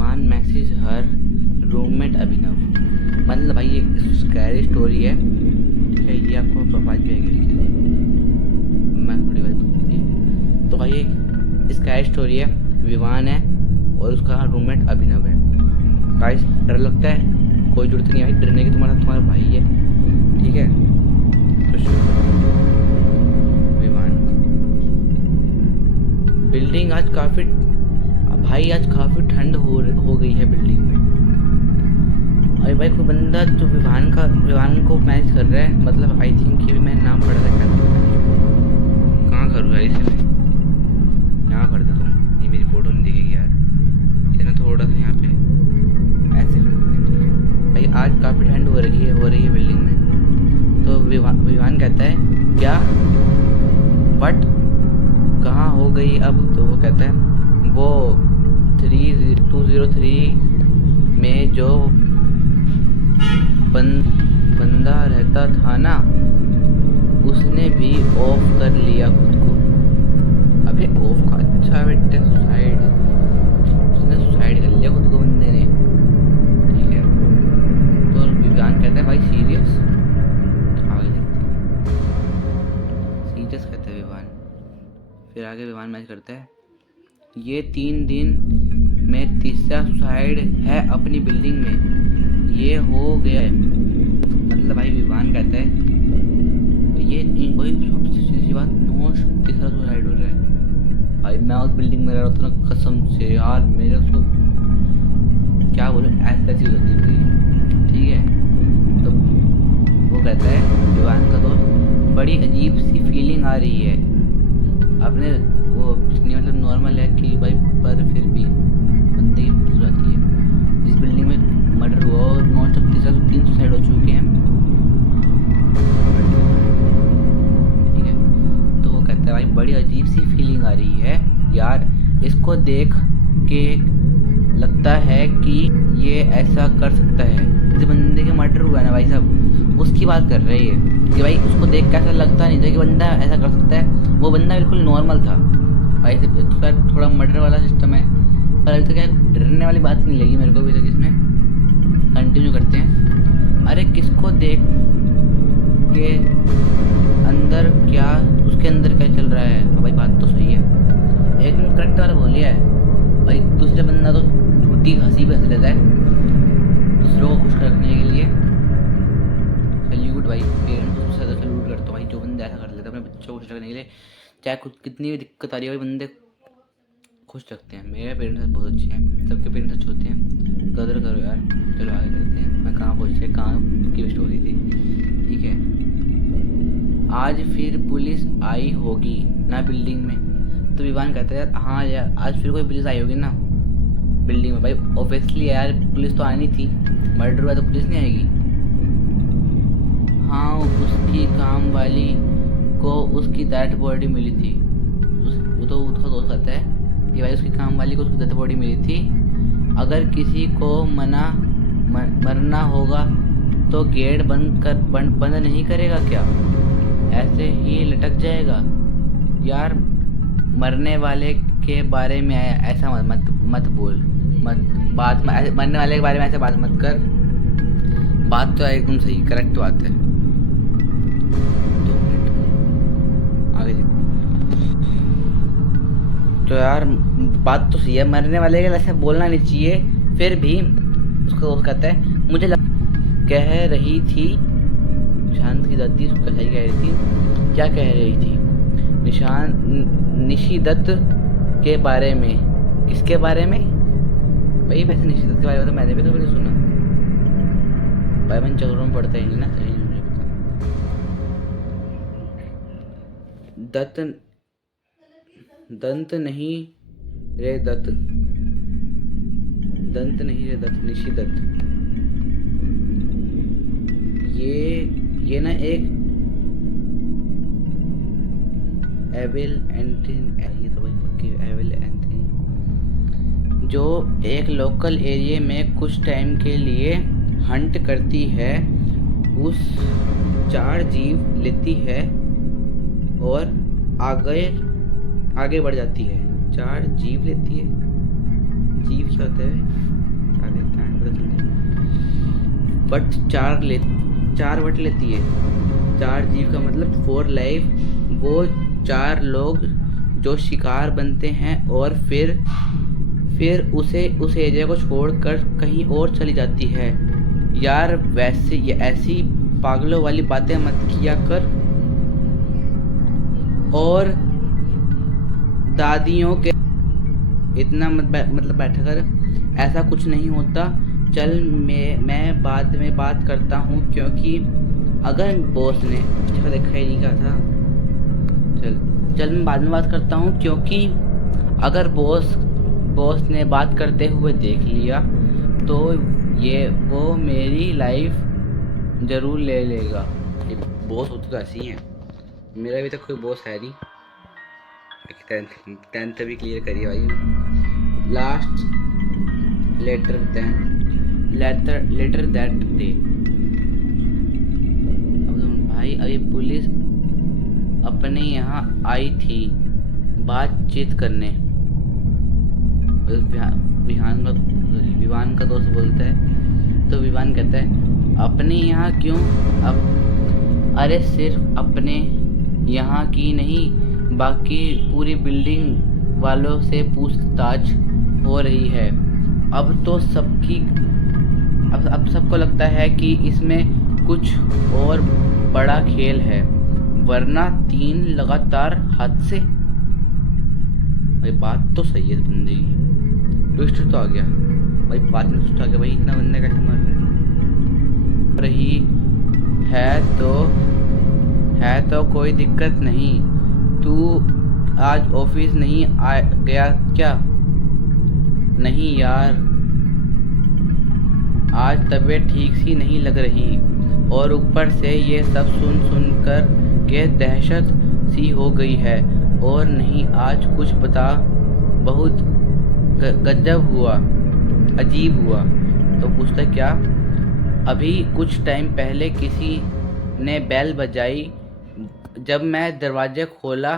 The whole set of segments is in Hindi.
विवान मैसेज हर रूममेट अभिनव। मतलब भाई ये स्कैरी स्टोरी है, ठीक है। ये आपको प्रोफाइल पे आएगी, लिखी हुई। मैं थोड़ी बात बताती है। तो भाई ये स्कैरी स्टोरी है, विवान है और उसका रूममेट अभिनव है। गाइस डर लगता है? कोई जरूरत नहीं है भाई डरने की, तुम्हारा भाई है, ठीक है। तो शुरू करते हैं। विवान बिल्डिंग आज काफ़ी ठंड हो गई है बिल्डिंग में। अरे भाई कोई बंदा जो विवान को मैनेज कर रहा है, मतलब आई थिंक ये भी मैंने नाम पढ़ा था, क्या नाम, कहाँ करूँ यार इसे मैं, यहाँ कर दे तुम, ये मेरी फ़ोटो नहीं दिखेगी यार, इतना थोड़ा सा यहाँ पे ऐसे कर देते हैं, ठीक है भाई। आज काफ़ी ठंड हो रही है बिल्डिंग में। तो विवान कहता है क्या, वट, कहाँ हो गई अब? तो वो कहता है वो 203 में जो बंदा रहता था ना, उसने भी ऑफ कर लिया खुद को। अबे ऑफ का अच्छा बेटे, उसने सुसाइड कर लिया खुद को बंदे ने, ठीक है। तो विवान कहता है भाई सीरियस, आगे देखते हैं। सीरियस कहता है विवान। फिर आगे विवान मैच करता है, ये 3 दिन में तीसरा सुसाइड है अपनी बिल्डिंग में, ये हो गया है। मतलब भाई विवान कहता है ये भाई सबसे सीधी बात, तीसरा सुसाइड हो रहा है भाई। मैं उस बिल्डिंग में रह रहा था ना, कसम से यार, मेरे तो क्या बोलूं, ऐसी होती थी, ठीक है। तो वो कहता है विवान का दोस्त, बड़ी अजीब सी फीलिंग आ रही है अपने, वो मतलब नॉर्मल है कि भाई, पर फिर भी बंदे की फीलिंग आती है। जिस बिल्डिंग में मर्डर हुआ और नॉन स्टॉप 3 सुसाइड हो चुके हैं, ठीक है। तो वो कहता है भाई बड़ी अजीब सी फीलिंग आ रही है यार, इसको देख के लगता है कि ये ऐसा कर सकता है। जिस बंदे के मर्डर हुआ है ना भाई साहब, उसकी बात कर रहे हैं कि भाई उसको देख के ऐसा लगता नहीं था कि बंदा ऐसा कर सकता है। वो बंदा बिल्कुल नॉर्मल था भाई, थोड़ा मर्डर वाला सिस्टम है, पर अभी तो क्या डरने वाली बात नहीं लगी मेरे को अभी तक। इसमें कंटिन्यू करते हैं। अरे किसको देख के अंदर क्या, उसके अंदर क्या चल रहा है? भाई बात तो सही है, एकदम करेक्ट वाला बोल लिया है भाई। दूसरे बंदा तो झूठी हंसी पे हंस लेता है दूसरों को खुश रखने के लिए। सैल्यूट भाई, पेरेंट्स को सबसे ज़्यादा सैल्यूट करता हूँ भाई, जो बंदे ऐसा कर लेते हैं अपने बच्चों को खुश रखने के लिए, चाहे खुद कितनी भी दिक्कत आ रही है भाई, बंदे खुश रखते हैं। मेरे पेरेंट्स बहुत अच्छे हैं, सबके पेरेंट्स अच्छे होते हैं, कदर करो यार। चलो आगे करते हैं। मैं कहाँ पहुँचे, कहाँ की स्टोरी थी, ठीक है। आज फिर पुलिस आई होगी ना बिल्डिंग में? तो विवान कहता है यार हाँ यार, आज फिर कोई पुलिस आई होगी ना बिल्डिंग में। भाई ऑब्वियसली यार पुलिस तो आनी थी, मर्डर हुआ तो पुलिस नहीं आएगी। हाँ उसकी काम वाली को उसकी डेड बॉडी मिली थी। वो तो उसका दोस्त कहता है कि भाई उसकी काम वाली को उसकी डेड बॉडी मिली थी। अगर किसी को मरना होगा तो गेट बंद नहीं करेगा क्या? ऐसे ही लटक जाएगा? यार मरने वाले के बारे में ऐसा मत बोल, मरने वाले के बारे में ऐसे बात मत कर। बात तो एकदम सही, करेक्ट बात है। 2 मिनट आगे तो यार बात तो सही है, मरने वाले के ऐसे बोलना नहीं चाहिए। फिर भी उसका दोस्त कहता है मुझे कह रही थी, शांत की दादी उसका सही कह रही थी। क्या कह रही थी? निशी दत्त के बारे में। किसके बारे में भाई? वैसे निशी दत्त के बारे में तो मैंने भी तो नहीं सुना भाई, मन चक्रों में पड़ता ही नहीं ना, सही मुझे पता। दंत नहीं रे दत्त, निशी दत्त। ये ना एक एविल एंथनी, ये तो भाई पक्की एविल एंथनी, जो एक लोकल एरिया में कुछ टाइम के लिए हंट करती है, उस 4 जीव लेती है और आगे बढ़ जाती है। 4 जीव लेती है, जीव क्या होता है, देखते हैं पता चलता है। बट 4 वट लेती है, 4 जीव का मतलब 4 लाइफ। वो 4 लोग जो शिकार बनते हैं और फिर उसे उस एरिया को छोड़कर कहीं और चली जाती है। यार वैसे ये ऐसी पागलों वाली बातें मत किया कर। और दादियों के इतना मतलब बैठा कर, ऐसा कुछ नहीं होता। चल मैं बाद में बात करता हूँ, क्योंकि अगर बॉस ने देखा ही नहीं क्या था। चल मैं बाद में बात करता हूँ, क्योंकि अगर बॉस ने बात करते हुए देख लिया तो वो मेरी लाइफ ज़रूर ले लेगा। ये बॉस होते तो ऐसे ही हैं। मेरा अभी तक कोई बॉस है नहीं। 10th भी क्लियर करिए भाई। Last letter that day. भाई अभी पुलिस अपने यहाँ आई थी बातचीत करने। विवान का दोस्त बोलता है, तो विवान कहता है अपने यहाँ क्यों? अब अरे सिर्फ अपने यहाँ की नहीं, बाकी पूरी बिल्डिंग वालों से पूछताछ हो रही है। अब तो अब सबको लगता है कि इसमें कुछ और बड़ा खेल है, वरना 3 लगातार हादसे। भाई बात तो सही है बंदे की, ट्विस्ट तो आ गया भाई, बात में ट्विस्ट आ गया भाई। इतना बंदे कैसे मर रही है तो कोई दिक्कत नहीं। तू आज ऑफिस नहीं गया क्या? नहीं यार, आज तबीयत ठीक सी नहीं लग रही, और ऊपर से ये सब सुन कर के दहशत सी हो गई है। और नहीं आज कुछ बता, बहुत गजब हुआ, अजीब हुआ। तो पूछता क्या? अभी कुछ टाइम पहले किसी ने बेल बजाई। जब मैं दरवाज़ा खोला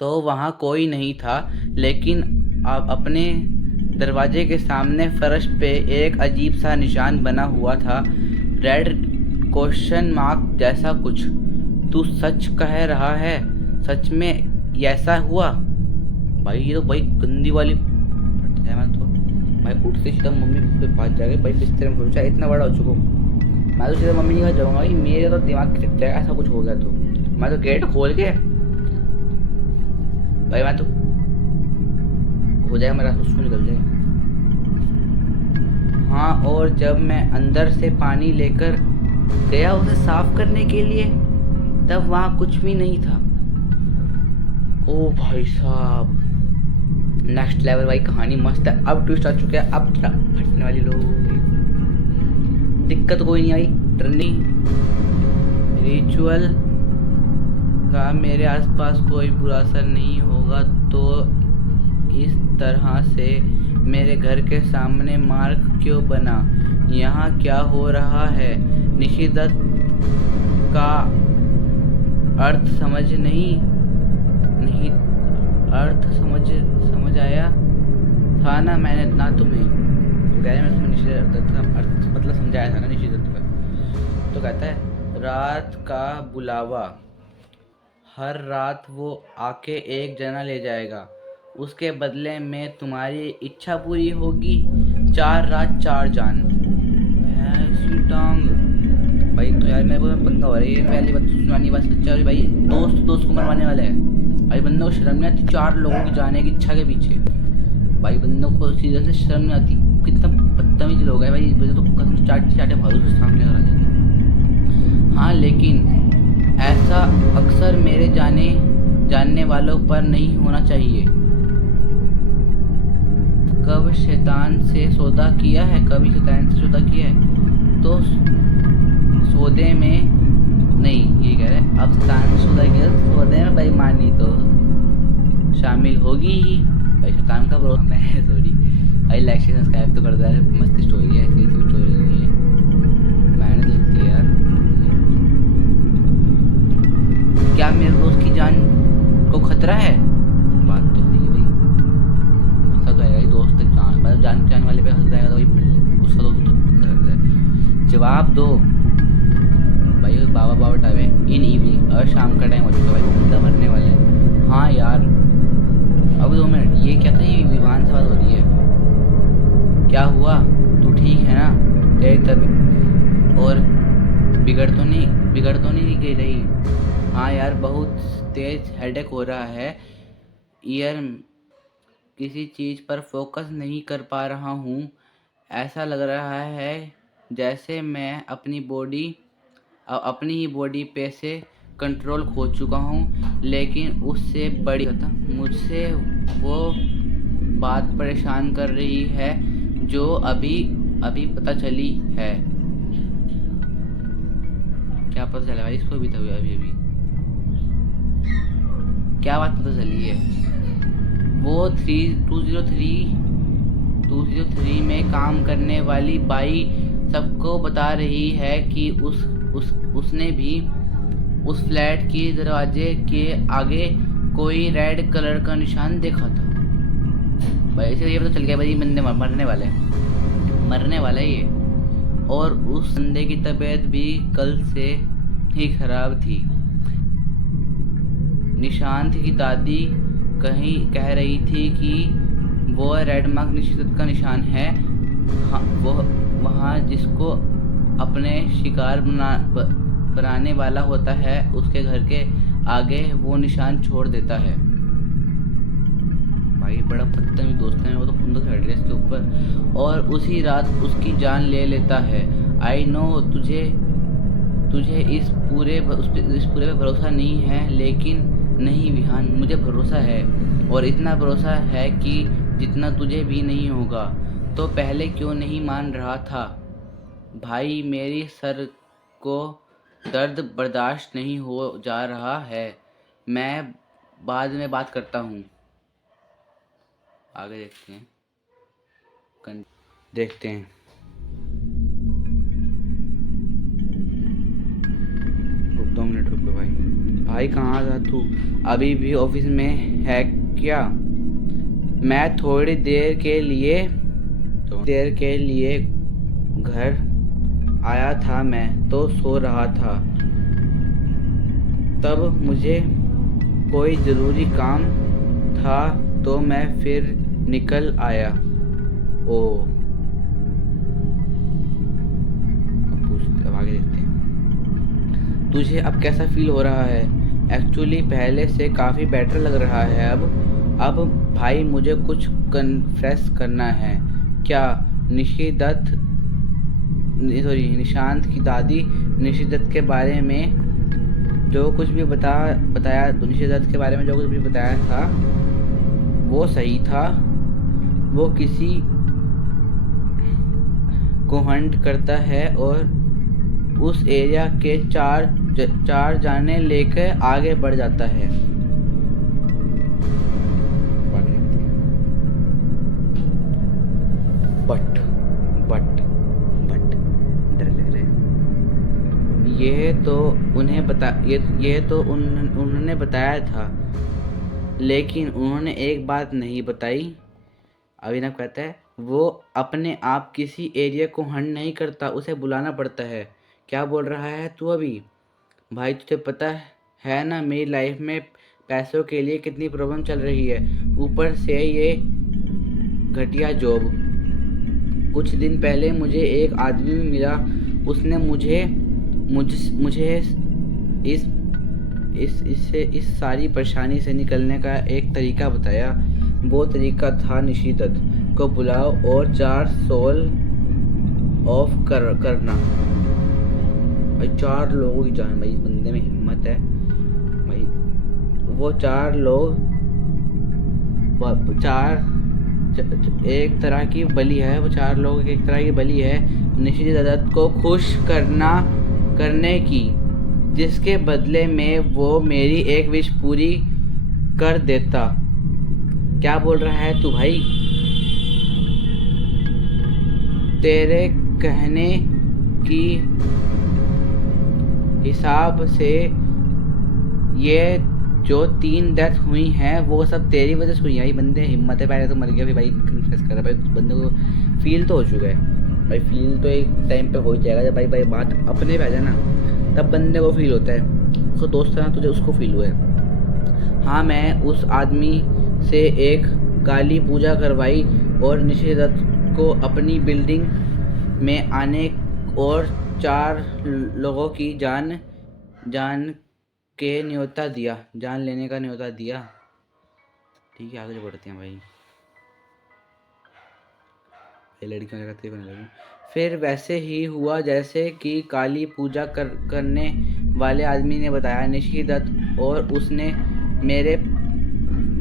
तो वहाँ कोई नहीं था, लेकिन अपने दरवाजे के सामने फर्श पे एक अजीब सा निशान बना हुआ था, रेड क्वेश्चन मार्क जैसा कुछ। तू सच कह रहा है? सच में ऐसा हुआ? भाई ये तो भाई गंदी वाली फट जाए। मैं तो भाई उठते सीधा मम्मी के पास जाके भाई बिस्तर में घुस जाए, इतना बड़ा हो चुका हूँ मैं तो सीधा मम्मी के पास जाऊँगा। भाई मेरे तो दिमाग खिसक जाएगा, ऐसा कुछ हो गया तो मैं तो गेट खोल के भाई मैं तो हो जाएगा, मेरा उसको निकल जाए। हाँ, और जब मैं अंदर से पानी लेकर गया उसे साफ करने के लिए, तब वहाँ कुछ भी नहीं था। ओ भाई साहब, नेक्स्ट लेवल भाई, कहानी मस्त है। अब ट्विस्ट आ चुका है, अब फटने वाली लोग। दिक्कत कोई नहीं आई। टर्निंग रिचुअल का मेरे आसपास कोई बुरा असर नहीं होगा, तो इस तरह से मेरे घर के सामने मार्क क्यों बना? यहाँ क्या हो रहा है? निषिद्ध का अर्थ समझ आया था ना मैंने ना तुम्हें? तो कह रहे मैं तुम्हें निषिद्ध अर्थ मतलब समझाया था ना निषिद्ध का। तो कहता है रात का बुलावा, हर रात वो आके एक जना ले जाएगा, उसके बदले में तुम्हारी इच्छा पूरी होगी। 4 रात 4 जान। ऐसी टांग भाई। तो यार मेरे को पंगा हो रहा है, ये पहली बात सुनानी बात सच्चा है भाई। दोस्त को मरवाने वाला है भाई। बंदों को शर्म नहीं आती 4 लोगों की जाने की इच्छा के पीछे? भाई बंदों को सीधे से शर्म नहीं आती? कितना बदतमीज लोग हैं भाई। मुझे तो कसम चाटे भागो के सामने आ जाते। हाँ, लेकिन ऐसा अक्सर मेरे जानने वालों पर नहीं होना चाहिए। कभी शैतान से सौदा किया है? तो सौदे में नहीं, ये कह रहे हैं अब शैतान से सौदा किया तो सौदे में बेईमानी तो शामिल होगी ही। भाई शैतान का भरोसा मैं सॉरी भाई। लाइक शेयर सब्सक्राइब तो कर दो यार, मस्त स्टोरी है, ऐसी स्टोरी नहीं है, मेहनत लगती है यार। क्या मेरे दोस्त की जान को खतरा है? बात तो सही है भाई, गुस्सा तो आएगा ही दोस्त तक जान जान पहचान वाले पे हंस जाएगा तो भाई गुस्सा तो करता है। जवाब दो भाई। बाबा बाबा टाइम इन इवनिंग, और शाम का टाइम हो चुका भाई, वो बंदा मरने वाला है। हाँ यार अब 2 मिनट, ये क्या था? ये विमान से बात हो रही है। क्या हुआ? तू ठीक है ना? तेरी तब और बिगड़ तो नहीं गई रही? हाँ यार बहुत तेज हेडेक हो रहा है यार, किसी चीज़ पर फोकस नहीं कर पा रहा हूँ। ऐसा लग रहा है जैसे मैं अपनी ही बॉडी पे से कंट्रोल खो चुका हूँ। लेकिन उससे बड़ी मुझसे वो बात परेशान कर रही है जो अभी अभी पता चली है। क्या पता चला भाई इसको? अभी अभी क्या बात पता चली है? वो 203 में काम करने वाली बाई सबको बता रही है कि उसने भी उस फ्लैट के दरवाजे के आगे कोई रेड कलर का निशान देखा था। भाई इसे ये पता चल गया भाई बंदे मरने वाला है ये। और उस बंदे की तबीयत भी कल से ही खराब थी। निशांत की दादी कह रही थी कि वो रेड मार्क निश्चित का निशान है। हाँ, वो वहाँ जिसको अपने शिकार बनाने वाला होता है उसके घर के आगे वो निशान छोड़ देता है। भाई बड़ा बदतमीज दोस्त है, वो तो खुंदक चढ़ रहा है इसके ऊपर, और उसी रात उसकी जान ले लेता है। आई नो तुझे इस पूरे पे भरोसा नहीं है, लेकिन नहीं विहान, मुझे भरोसा है, और इतना भरोसा है कि जितना तुझे भी नहीं होगा। तो पहले क्यों नहीं मान रहा था? भाई मेरी सर को दर्द बर्दाश्त नहीं हो जा रहा है, मैं बाद में बात करता हूँ। आगे देखते हैं। रुक 2 मिनट रुको भाई कहाँ था तू? अभी भी ऑफिस में है क्या? मैं थोड़ी देर के लिए घर आया था, मैं तो सो रहा था, तब मुझे कोई ज़रूरी काम था तो मैं फिर निकल आया। ओ अब आगे देखते हैं। तुझे अब कैसा फील हो रहा है? एक्चुअली पहले से काफ़ी बेटर लग रहा है अब भाई मुझे कुछ कन्फेस करना है। क्या? निशांत की दादी निशित दत्त के बारे में जो कुछ भी बताया निशित दत्त के बारे में जो कुछ भी बताया था वो सही था। वो किसी को हंट करता है और उस एरिया के चार जाने लेकर आगे बढ़ जाता है। बट डर लग रहे। ये तो उन्होंने बताया था, लेकिन उन्होंने एक बात नहीं बताई। अभिनव कहता है वो अपने आप किसी एरिया को हंट नहीं करता, उसे बुलाना पड़ता है। क्या बोल रहा है तू अभी? भाई तुझे पता है ना मेरी लाइफ में पैसों के लिए कितनी प्रॉब्लम चल रही है, ऊपर से ये घटिया जॉब। कुछ दिन पहले मुझे एक आदमी मिला, उसने मुझे इस सारी परेशानी से निकलने का एक तरीका बताया। वो तरीका था निशित दत्त को बुलाओ और 4 सोल ऑफ करना। भाई 4 लोगों की जान, भाई इस बंदे में हिम्मत है भाई। वो 4 लोग एक तरह की बलि है। वो 4 लोग एक तरह की बलि है निशित दत्त को खुश करने की, जिसके बदले में वो मेरी एक विश पूरी कर देता। क्या बोल रहा है तू भाई? तेरे कहने की हिसाब से ये जो 3 डेथ हुई हैं वो सब तेरी वजह से हुई है। भाई बंदे हिम्मत है, पहले तो मर गया, फिर भाई सैक्रिफाइस कर रहा है भाई। बंदे को फील तो हो चुका है भाई, फील तो एक टाइम पे हो ही जाएगा जब भाई बात अपने पे आ जाए ना, तब बंदे को फील होता है। उसका दोस्त था ना, तुझे उसको फील हुआ है। हाँ, मैं उस आदमी से एक काली पूजा करवाई और निषेध को अपनी बिल्डिंग में आने और 4 लोगों की जान लेने का न्योता दिया। ठीक है, आगे बढ़ते हैं भाई। लड़कियों का करने लगी। फिर वैसे ही हुआ जैसे कि काली पूजा करने वाले आदमी ने बताया। निशिदत्त और उसने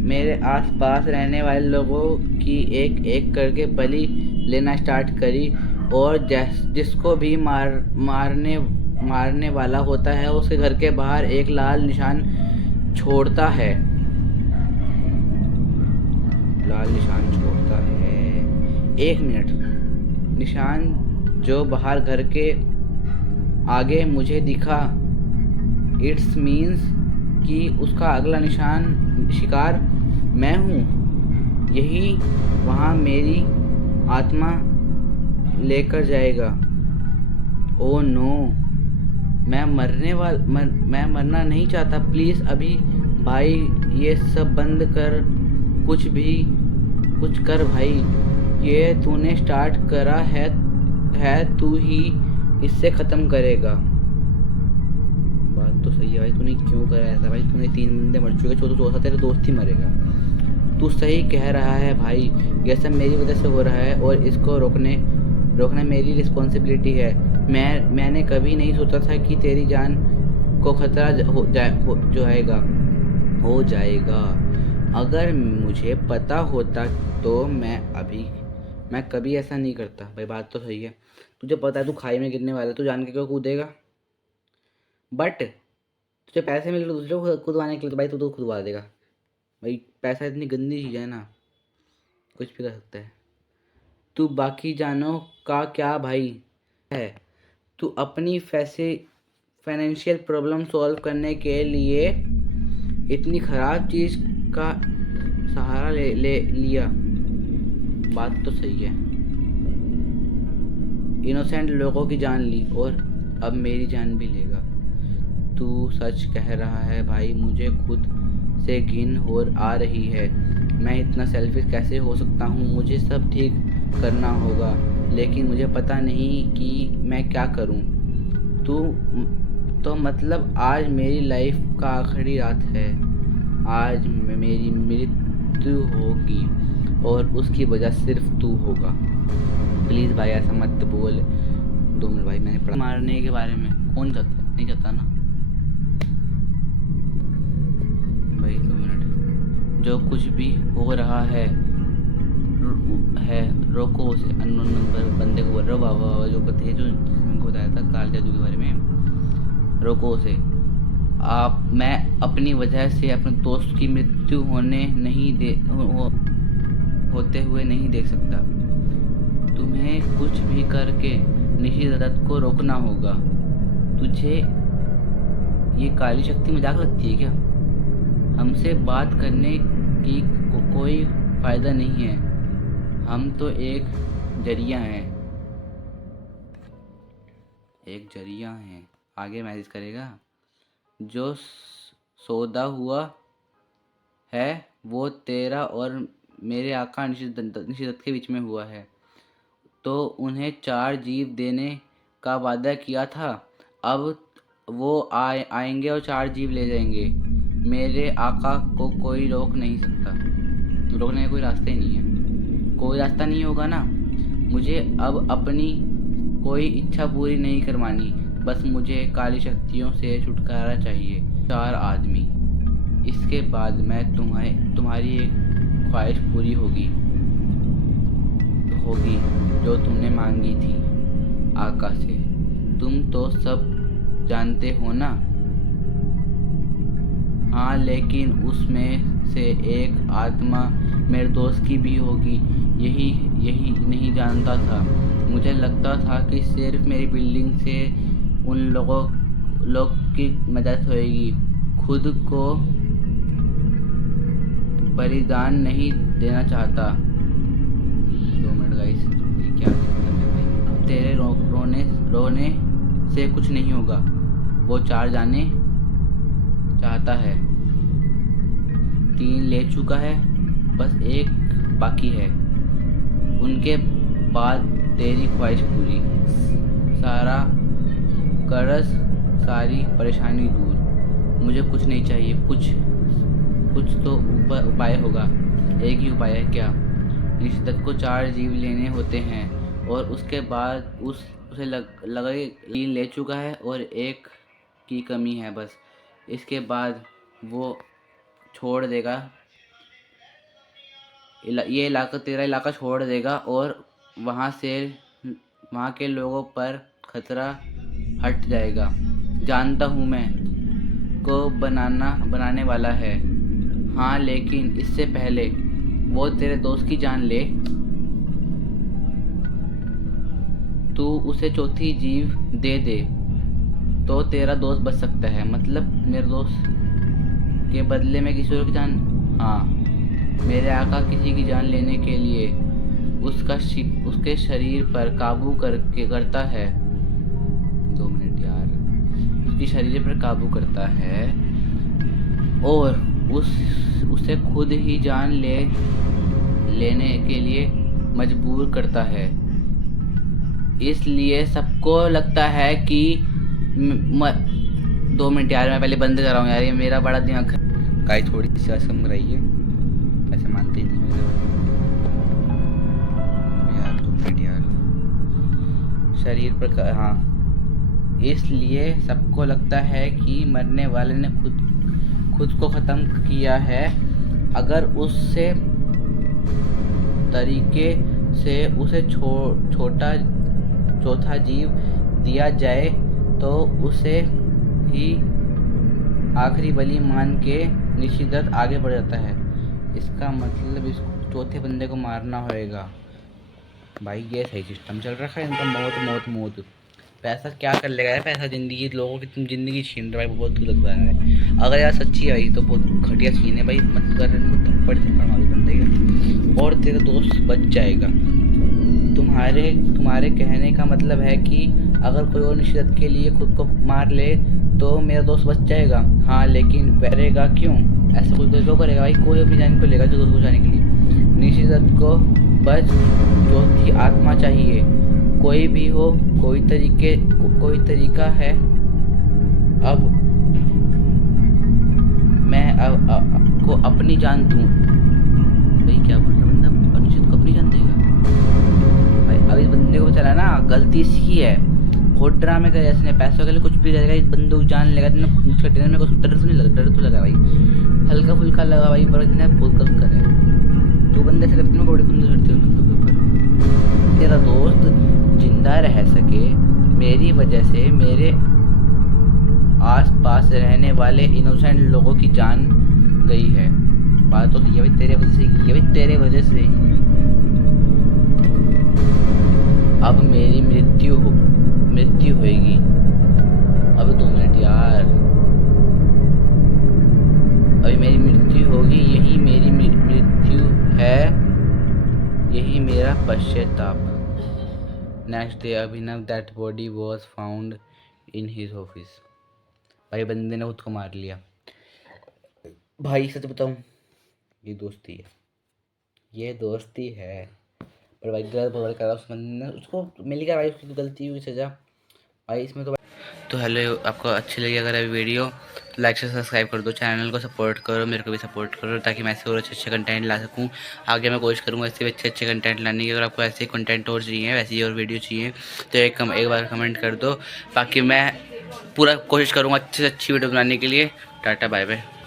मेरे आसपास रहने वाले लोगों की एक एक करके बलि लेना स्टार्ट करी, और जिसको भी मारने वाला होता है उसके घर के बाहर एक लाल निशान छोड़ता है। एक मिनट, निशान जो बाहर घर के आगे मुझे दिखा, इट्स मीन्स कि उसका अगला शिकार मैं हूँ। यही वहाँ मेरी आत्मा लेकर जाएगा। ओ नो, मैं मरना नहीं चाहता। प्लीज़ अभी भाई ये सब बंद कर, कुछ कर भाई। ये तूने स्टार्ट करा है तू ही इससे ख़त्म करेगा। बात तो सही है भाई, तूने क्यों करा ऐसा भाई? तूने 3 बंदे मर चुके, चौथा तेरा दोस्त ही मरेगा। तू सही कह रहा है भाई, ये सब मेरी वजह से हो रहा है और इसको रोकना मेरी रिस्पॉन्सिबिलिटी है। मैंने कभी नहीं सोचा था कि तेरी जान को खतरा हो जाएगा। अगर मुझे पता होता तो मैं कभी ऐसा नहीं करता। भाई बात तो सही है, तुझे पता है तू खाई में गिरने वाला है, तू जान के क्यों कूदेगा? बट तुझे पैसे मिल रहे दूसरे को खुदवाने के लिए, तो भाई तू तो खुदवा देगा भाई। पैसा इतनी गंदी चीज़ है ना, कुछ भी कर सकता है। तू बाकी जानों का क्या भाई है? तू अपनी फाइनेंशियल प्रॉब्लम सॉल्व करने के लिए इतनी ख़राब चीज़ का सहारा ले लिया। बात तो सही है, इनोसेंट लोगों की जान ली और अब मेरी जान भी लेगा। तू सच कह रहा है भाई, मुझे खुद से घिन हो आ रही है। मैं इतना सेल्फिश कैसे हो सकता हूँ? मुझे सब ठीक करना होगा, लेकिन मुझे पता नहीं कि मैं क्या करूँ। तो मतलब आज मेरी लाइफ का आखिरी रात है। आज मेरी मृत्यु होगी और उसकी वजह सिर्फ तू होगा। प्लीज़ भाई ऐसा मत बोल। 2 मिनट भाई, मैंने पढ़ा मारने के बारे में। कौन चाहता? नहीं चाहता ना भाई। 2 मिनट, जो कुछ भी हो रहा है रोको उसे। अननोन नंबर बंदे को बोल रहा हूँ, बाबा जो थे जो उनको बताया था काल जादू के बारे में। रोको उसे। मैं अपनी वजह से अपने दोस्त की मृत्यु होते हुए नहीं देख सकता। तुम्हें कुछ भी करके निशिदत्त को रोकना होगा। तुझे ये काली शक्ति मजाक लगती है क्या? हमसे बात करने की कोई फ़ायदा नहीं है। हम तो एक जरिया हैं। आगे मैसेज करेगा। जो सौदा हुआ है वो तेरा और मेरे आका निशिदत्त के बीच में हुआ है। तो उन्हें 4 जीव देने का वादा किया था। अब वो आएंगे और 4 जीव ले जाएंगे। मेरे आका को कोई रोक नहीं सकता। रोकने का कोई रास्ता ही नहीं है। कोई रास्ता नहीं होगा ना। मुझे अब अपनी कोई इच्छा पूरी नहीं करवानी, बस मुझे काली शक्तियों से छुटकारा चाहिए। 4 आदमी, इसके बाद मैं तुम्हारी एक ख्वाहिश पूरी होगी जो तुमने मांगी थी आका से। तुम तो सब जानते हो ना? हाँ, लेकिन उसमें से एक आत्मा मेरे दोस्त की भी होगी। यही नहीं जानता था। मुझे लगता था कि सिर्फ मेरी बिल्डिंग से उन लोग की मदद होएगी। खुद को बलिदान नहीं देना चाहता। रोने से कुछ नहीं होगा। वो 4 जाने चाहता है, 3 ले चुका है, बस 1 बाकी है। उनके बाद तेरी ख्वाहिश पूरी, सारा कर्ज, सारी परेशानी दूर। मुझे कुछ नहीं चाहिए, कुछ तो उपाय होगा। एक ही उपाय है क्या? निशिदत को 4 जीव लेने होते हैं और उसके बाद उसे लगे 3 ले चुका है और 1 की कमी है बस। इसके बाद वो छोड़ देगा, ये इलाका, तेरा इलाका छोड़ देगा और वहाँ के लोगों पर खतरा हट जाएगा। जानता हूँ मैं को बनाने वाला है। हाँ, लेकिन इससे पहले वो तेरे दोस्त की जान ले, तू उसे चौथी जीव दे दे तो तेरा दोस्त बच सकता है। मतलब मेरे दोस्त के बदले में किसी और की जान? हाँ, मेरे आका किसी की जान लेने के लिए उसके शरीर पर काबू करता है। 2 मिनट यार। उसके शरीर पर काबू करता है और उसे खुद ही जान लेने के लिए मजबूर करता है। इसलिए सबको लगता है कि 2 मिनट यार, मैं पहले बंद कर रहा हूँ यार, ये मेरा बड़ा दिमाग गाइस थोड़ी सी कम रही है, ऐसे मानते ही नहीं यार। 2 मिनट यार। शरीर पर हाँ, इसलिए सबको लगता है कि मरने वाले ने खुद को ख़त्म किया है। अगर उससे तरीके से उसे चौथा जीव दिया जाए तो उसे ही आखिरी बलि मान के निशिदत आगे बढ़ जाता है। इसका मतलब इस चौथे बंदे को मारना होगा। भाई ये सही सिस्टम चल रखा है इनका। मौत मौत मौत। पैसा क्या कर लेगा यार? पैसा लोगों की ज़िंदगी छीन रहा है, बहुत गलत बात है। अगर यार सच्ची है भाई तो बहुत घटिया सीन है भाई। मत कर, थप्पड़ मारो बंदे के और तेरा दोस्त बच जाएगा। तुम्हारे कहने का मतलब है कि अगर कोई और निशिदत के लिए खुद को मार ले तो मेरा दोस्त बच जाएगा? हाँ, लेकिन करेगा क्यों? ऐसा कोई क्यों करेगा भाई? कोई अपनी जान को लेगा जो दोस्त को जाने के लिए। निशिदत को बस चौथी आत्मा चाहिए, कोई भी हो, कोई तरीका है। अब मैं को अपनी जान दूं। भाई क्या बोल रहा बंदा? निशिदत को अपनी जान देगा भाई? अब इस बंदे को चला ना, गलती इसकी है। बहुत ड्रामे करे इसने, पैसों के लिए कुछ भी करेगा। इस बंदे को जान लेगा मेरे को डर तो नहीं लगा। डर तो लगा भाई, हल्का फुल्का लगा भाई, पर इतने बहुत गलत करे। जो बंदे से करते हैं बड़ी बंदे करते हैं। तेरा दोस्त जिंदा रह सके मेरी वजह से, मेरे आसपास रहने वाले इनोसेंट लोगों की जान गई है। बात तो ये भाई तेरे वजह से की है भाई, तेरे वजह से। अब मेरी मृत्यु होगी। अब 2 मिनट यार। अभी मेरी मृत्यु होगी, यही मेरी मृत्यु है, यही मेरा पश्चाताप। Next day Abhinav that body was found in his office. भाई बंदे ने खुद को मार लिया। भाई सच बताऊं, ये दोस्ती है पर भाई गलत बहुत करा उस बंदे ने। उसको मिल गया भाई, उसकी तो गलती हुई सजा भाई इसमें तो हेलो, आपको अच्छी लगी अगर अभी वीडियो तो लाइक से सब्सक्राइब कर दो, चैनल को सपोर्ट करो, मेरे को भी सपोर्ट करो ताकि मैं ऐसे और अच्छे कंटेंट ला सकूं। आगे मैं कोशिश करूंगा ऐसे अच्छे कंटेंट लाने की। अगर आपको ऐसे कंटेंट और चाहिए, वैसे ही और वीडियो चाहिए तो एक बार कमेंट कर दो। बाकी मैं पूरा कोशिश करूँगा अच्छे से अच्छी वीडियो बनाने के लिए। Tata bye bye.